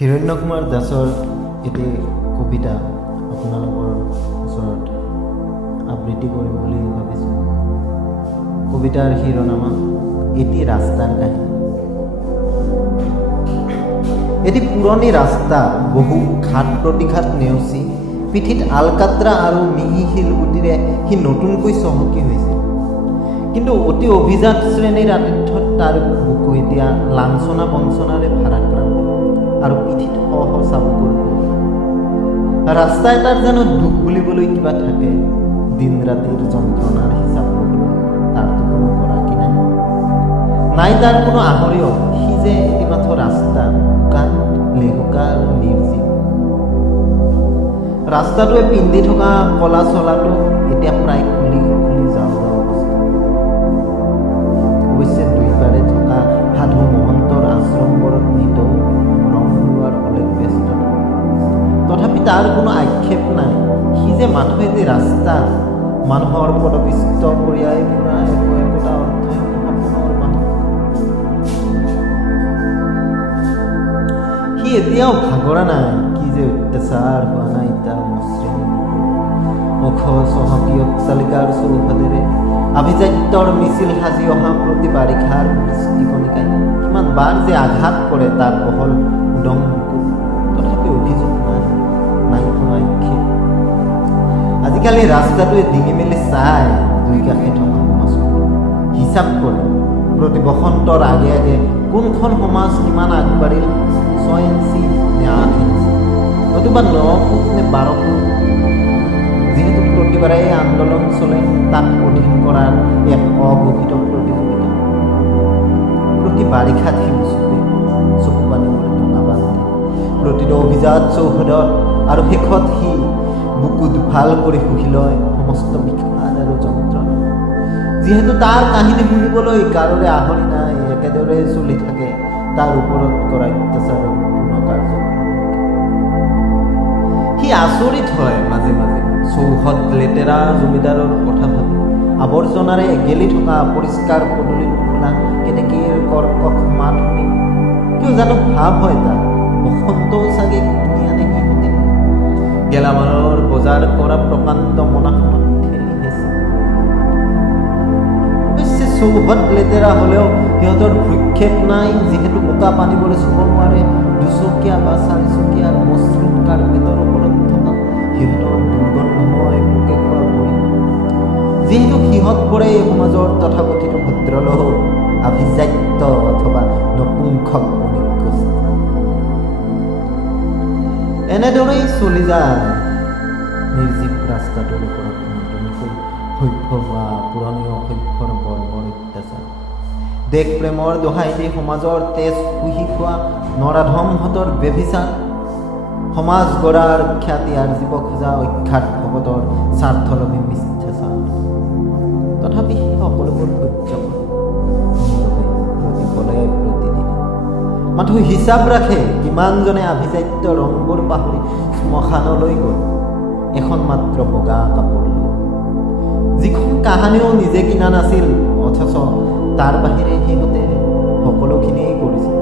হিৰণ্য কুমাৰ দাসৰ এটি কবিতা আপোনালোকৰ ওচৰত আবৃত্তি কৰিম বুলি ভাবিছোঁ। কবিতাৰ শিৰোনামা এটি ৰাস্তাৰ কাহিনী। এটি পুৰণি ৰাস্তা, বহু ঘাট প্ৰতিঘাত নেওচি পিঠিত আলকাত্ৰা আৰু মিহি শিলগুটিৰে সি নতুনকৈ চহকী হৈছিল। কিন্তু অতি অভিজাত শ্ৰেণীৰ আতিথ্যত তাৰ বুকু এতিয়া লাঞ্ছনা বঞ্চনাৰে ভাৰাক্ৰান্ত আৰু পিঠিত সহ চাবুকৰ। ৰাস্তা এটাৰ জানো দুখ বুলিবলৈ কিবা থাকে? দিন ৰাতিৰ যন্ত্ৰণাৰ হিচাপ ল'বলৈ তাৰতো কোনো গৰাকী নাই, নাই তাৰ কোনো আহৰিয়। সি যে এটি মাথো ৰাস্তা, শুকান লেহুকা আৰু নিৰ্জীৱ। ৰাস্তাটোৱে পিন্ধি থকা কলা চলাটো এতিয়া প্ৰায় খুলি খুলি যাওঁ অৱস্থা। অৱশ্যে দুইপাৰে থকা সাধু মহন্তৰ আশ্ৰমবোৰত নিতৌ ৰং লোৱাৰ অলেখ ব্যস্ত। তথাপি তাৰ কোনো আক্ষেপ নাই। সি যে মাথো এটি ৰাস্তা, মানুহৰ পদপিষ্ট কৰিয়াই ফুৰা একোটা অৰ্থহীন সপোনৰ মানুহ। সি এতিয়াও ভাগৰা নাই। কি যে অত্যাচাৰ হোৱা নাই তাৰ মসৃণ ওখ চহকী অট্টালিকাৰ চৌহদেৰে আভিজাত্যৰ মিছিল সাজি অহা প্ৰতি বাৰিষাৰ বৃষ্টিকণিকাই কিমান বাৰ যে আঘাত কৰে তাৰ বহল উদং বুকুত। তথাপি অভিযোগ নাই, নাই কোনো আক্ষেপ। আজিকালি ৰাস্তাটোৱে ডিঙি মেলি চাই দুই কাষে থকা সমাজখন হিচাপ কৰে। প্ৰতি বসন্তৰ আগে আগে কোনখন সমাজ কিমান আগবাঢ়িল, 6 ইঞ্চি নে 8 ইঞ্চি, নতুবা 9 ফুট নে 12 ফুট। যিহেতু প্ৰতিবাৰে আন্দোলন চলে, তাক অধীন কৰাৰ এক অঘোষিত প্ৰতিযোগিতা। প্ৰতি বাৰিষাত সি চকু পানীবলৈ টঙা বান্ধে প্ৰতিটো অভিজাত চৌহদত, আৰু শেষত সি বুকু দুফাল কৰি শুহি লয় সমস্ত বিষাদ আৰু যন্ত্ৰণা। যিহেতু তাৰ কাহিনী শুনিবলৈ কাৰোৰে আহৰি নাই, একেদৰে চলি থাকে তাৰ ওপৰত কৰা অত্যাচাৰৰ পূৰ্ণ কাৰ্য। সি আচৰিত হয় মাজে মাজে। চৌহদ লেতেৰা জমিদাৰৰ কথা ভাবি আৱৰ্জনাৰে গেলি থকা পৰিষ্কাৰ পদূলিত খোলা কেতেকীৰ কৰ্কশ মাত শুনি কিয় জানো ভাৱ হয় তাৰ বসন্তও চাগে ধুনীয়া নে সিহঁতে গেলামালৰ বজাৰ কৰা প্ৰকাণ্ড মনাখনত ঠেলি হেঁচি। অৱশ্যে চৌহদ লেতেৰা হ'লেও সিহঁতৰ ভ্ৰক্ষেপ নাই। যিহেতু বোকা পানীবোৰে চুব নোৱাৰে দুচকীয়া বা 4 চকীয়াৰ মসৃণ কাৰ্পেটৰ ওপৰত থকা সিহঁতৰ দুৰ্গন্ধময় পোকে খোৱা ভৰি। যিহেতু সিহঁতবোৰে এই সমাজৰ তথাকথিত ভদ্ৰলোক, আভিজাত্য অথবা নপুংসক বণিকগোষ্ঠী। এনেদৰেই চলি যায় নিৰ্জীৱ ৰাস্তাটোৰ ওপৰত নতুনকৈ সভ্য হোৱা পুৰণি অসভ্যৰ বৰ্বৰ অত্যাচাৰ। দেশ প্ৰেমৰ দোহাই দি সমাজৰ তেজ শুহি খোৱা নৰাধমহঁতৰ ব্যভিচাৰ, সমাজ গঢ়াৰ খ্যাতি আৰ্জিব খোজা অখ্যাত ভকতৰ স্বাৰ্থলোভী মিথ্যাচাৰ। তথাপি সি সকলোবোৰ সহ্য কৰে প্ৰতিফলে প্ৰতিদিনে। মাথো হিচাপ ৰাখে কিমানজনে আভিজাত্য ৰংবোৰ পাহৰি শ্মশানলৈ গ'ল এখন মাত্ৰ বগা কাপোৰ লৈ, যিখন কাহানিও নিজে কিনা নাছিল, অথচ তাৰ বাহিৰে সিহঁতে সকলোখিনিয়েই কৰিছিল।